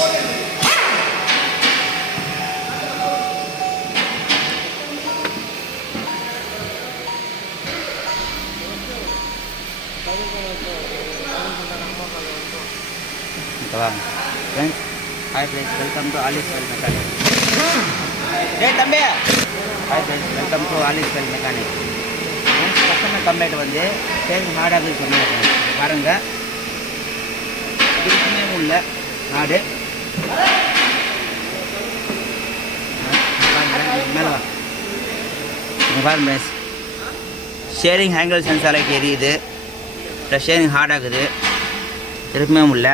Friends, hi friends, welcome to Alice Well Mechanic. Hey தம்பி, hi friends, welcome to Alice Well Mechanic. Friends, customer complaint வந்து saving ஹார்டாக சொன்னாங்க. பாருங்க, இதுக்குமே உள்ள நாடு மேலே வா. பாருங்க ஃப்ரெண்ட்ஸ், ஷேரிங் ஹேங்கிள் சென்சார் லைட் எரியுது, ப்ளஸ் ஷேரிங் ஹார்டாகுது, திருப்பமே முடியல.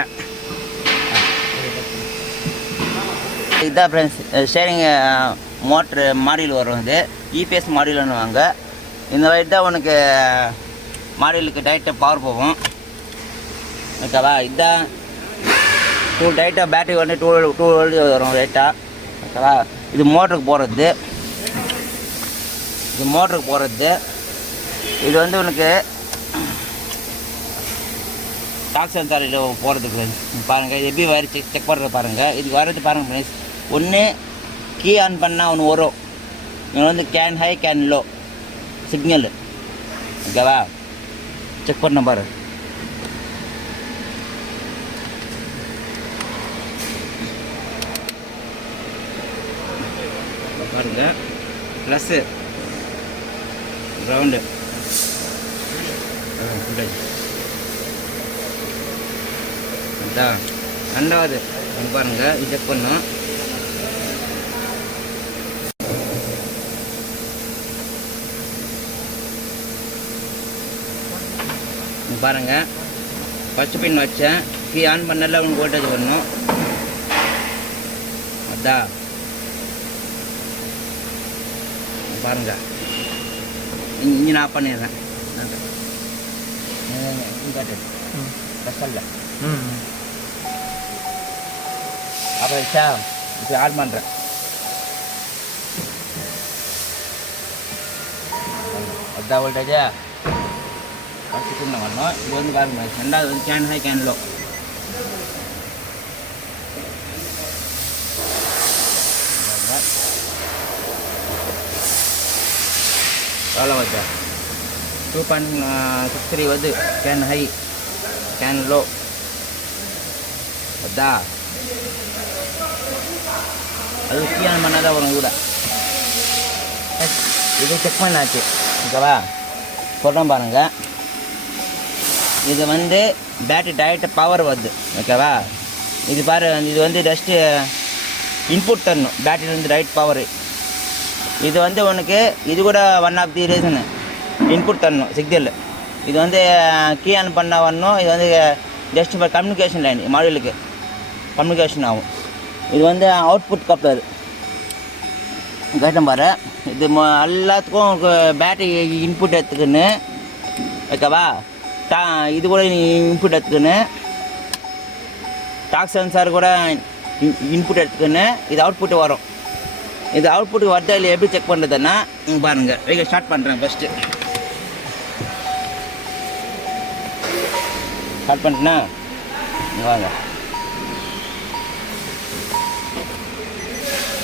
இதுதான் ஃப்ரெண்ட்ஸ் ஸ்டேரிங் மோட்ரு மாடியூல் வரும். இது இபிஎஸ் மாடியூல்னு வாங்க. இந்த வயது தான் உனக்கு மாடியூலுக்கு டைரெக்டாக பவர் போகும். ஓகேவா? இதுதான் 2 டைரெக்டாக பேட்டரி வந்து 2 வோல்ட் வரும் ரைட்டாக. ஓகேவா? இது மோட்டருக்கு போகிறது. இது வந்து உனக்கு டாக் சென்சார் போகிறதுக்கு பாருங்கள். இது எப்படி வயர் செக் பண்ணுறது பாருங்கள். இதுக்கு வர்றது பாருங்கள் ஃப்ரெண்ட்ஸ். ஒன்று கீ ஆன் பண்ணால் ஒன்று வரும். இங்கே வந்து can high can low signal. ஓகேவா? செக் பண்ண பாரு. பாருங்கள், ப்ளஸ்ஸு கிரவுண்டு அதான். ரெண்டாவது பாருங்கள், இது செக் பண்ணோம். பாருங்கள், ஃபஸ்ட்டு பின் வச்சேன். கீ ஆன் பண்ணல உங்களுக்கு வோல்டேஜ் வரணும். அதான் பாருங்கள், இன்ஜின் ஆஃப் பண்ணிடுறேன். கஷ்டம் அப்புறம் வச்சா இப்போ ஆன் பண்ணுறேன். அதான் வோல்டேஜா ஃபஸ்ட்டு பின்ன வரணும். இது வந்து பாருங்கள், ரெண்டாவது வந்து கேன் ஹை கேன் லோ. எவ்வளோ வச்சா 2.63 வருது. Can high can low. அதா அது கீழே பண்ணாதான் வரும் கூட. இது செக் பண்ணாச்சு. ஓகேவா? சொல்கிறேன் பாருங்கள். இது வந்து பேட்டரி டைரெக்டாக பவர் வருது. ஓகேவா? இது பாரு, இது வந்து ஜஸ்ட்டு இன்புட் தரணும். பேட்டரி வந்து டைரெக்ட் பவரு. இது வந்து உனக்கு இது கூட one of the reason input தரணும் சிக்னல். இது வந்து கீ ஆன் பண்ண வரணும். இது வந்து ஜஸ்ட் ஃபார் கம்யூனிகேஷன் லைன் மாடியூலுக்கு கம்யூனிகேஷன் ஆகும். இது வந்து அவுட்புட் கப்ளர். கேட்டேன் பாரு, இது எல்லாத்துக்கும் பேட்டரி இன்புட் எடுத்துக்குன்னு. ஓகேவா? இது கூட இன்புட் எடுத்துக்குன்னு, டாக் சென்சார் கூட இன்புட் எடுத்துக்குன்னு இது அவுட்புட்டு வரும். இது அவுட்புட்டு வரதா இல்லை எப்படி செக் பண்ணுறதுன்னா பாருங்கள். வைக்க ஸ்டார்ட் பண்ணுறேன். ஃபஸ்ட்டு ஸ்டார்ட் பண்ணிட்டேன்னா வாங்க.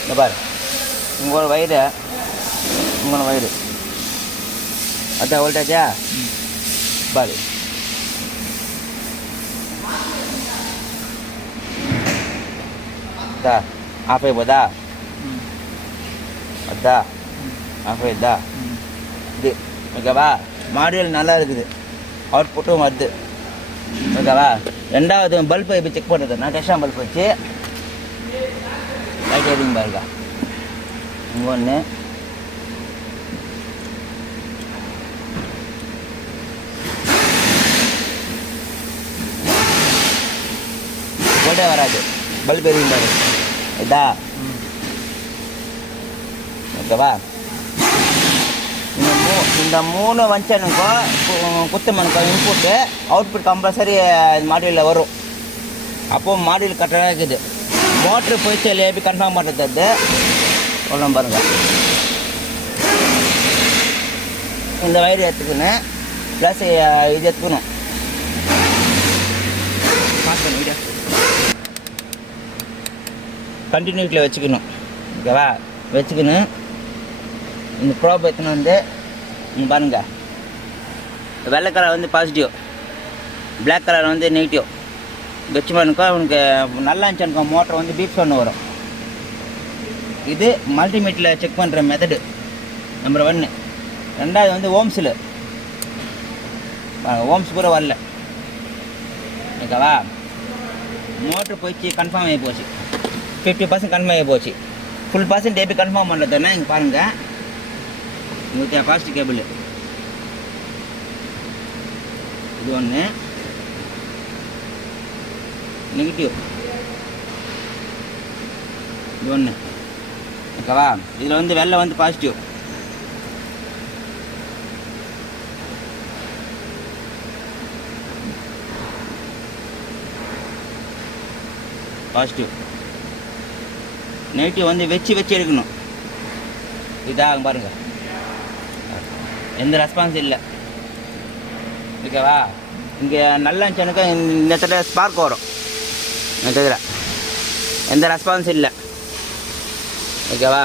இந்த பாரு, உங்களோட வயிறு அதான் வோல்டேஜா பாரு. ஆஃப் ஆகிப்போதா? அதான் ஆஃப் ஆகிடுதா? இது ஓகேவா? மாடியூல் நல்லா இருக்குது, அவுட்புட்டும் வருது. ஓகேவா? ரெண்டாவது பல்பை இப்போ செக் பண்ணுறதுன்னா டெஸ்டாம் பல்ப் வச்சு லைட் எரியும் பாருங்க. இங்கே ஒன்று, வோல்டே வராது, பல்ப் எரியும் பாரு. இதா ஓகேவா? இந்த 3 வந்துச்சனுக்கோ குத்தமனுக்கோ இன்புட்டு அவுட்புட் கம்பல்சரி மாடியூலில் வரும். அப்போது மாடியூல் கரெக்டாக இருக்குது. மோட்ரு போயிடுச்சு இல்லை எப்படி கன்ஃபார்ம் பண்ணுறது சொல்லணும் பாருங்கள். இந்த வயர் எடுத்துக்கணும், ப்ளஸ் இது எடுத்துக்கணும். பார்க்கணும் வீடியோ கண்டினியூட்டியில் வச்சுக்கணும். ஓகேவா? வச்சுக்கணும். இந்த ப்ரோப் எடுத்துன்னு வந்து இங்கே பாருங்கள், வெள்ளை கலர் வந்து பாசிட்டிவ், பிளாக் கலர் வந்து நெகட்டிவ். வச்சுமானுக்கோ அவனுக்கு நல்லா இருந்துச்சு. மோட்டர் வந்து பீப் சவுண்ட் வரும். இது மல்டிமீட்டரில் செக் பண்ணுற மெத்தடு நம்பர் 1. ரெண்டாவது வந்து ஓம்ஸில் ஓம்ஸ் கூட வரல. ஓகேவா? மோட்ரு போயிடுச்சு, கன்ஃபார்ம் ஆகி போச்சு. 50% கன்ஃபார்ம் ஆகி போச்சு. ஃபுல் பர்சன்ட் எப்படி கன்ஃபார்ம் பண்ணுறதுன்னா இங்கே பாருங்கள், உங்களுக்கு பாசிட்டிவ் கேபிள் இது ஒன்று, நெகட்டிவ் இது ஒன்று. ஓகேவா? இதில் வந்து வெள்ளை வந்து பாசிட்டிவ், பாசிட்டிவ். நெகட்டிவ் வந்து வச்சு எடுக்கணும். இதாக பாருங்கள், எந்த ரெஸ்பான்ஸ் இல்லை. ஓகேவா? இங்கே நல்லா இருந்துச்சுனாக்கா இந்த இடத்துல ஸ்பார்க் வரும். இந்த இதில் எந்த ரெஸ்பான்ஸ் இல்லை. ஓகேவா?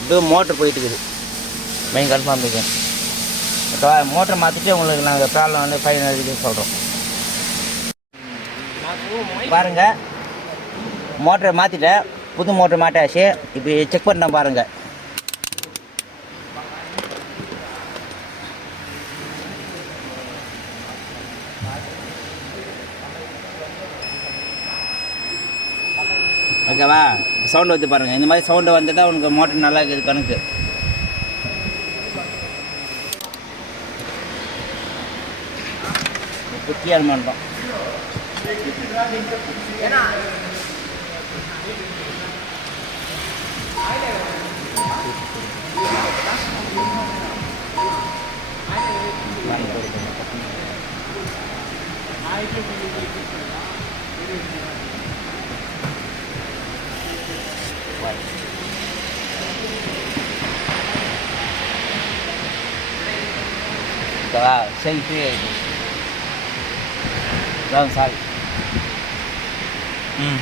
இப்போ மோட்ரு போயிட்டு இருக்குது. மெயின் கன்ஃபார்ம் இருக்குது. ஓகேவா? மோட்டரை மாற்றிட்டு உங்களுக்கு நாங்கள் ப்ராப்ளம் வந்து ஃபைனல் சொல்கிறோம். பாருங்கள், மோட்டரை மாற்றிட்டேன், புது மோட்டர் மாட்டாச்சு. இப்போ செக் பண்ண பாருங்கள். ஓகேவா? சவுண்டு வந்து பாருங்கள். இந்த மாதிரி சவுண்டு வந்து தான் உனக்கு மோட்டர் நல்லா இருக்குது கணக்கு. இப்போ கிளியர் பண்ணுறோம். ஓகேவா? சரி, ஃப்ரீ ஆகிடுச்சு. சாரி. ம்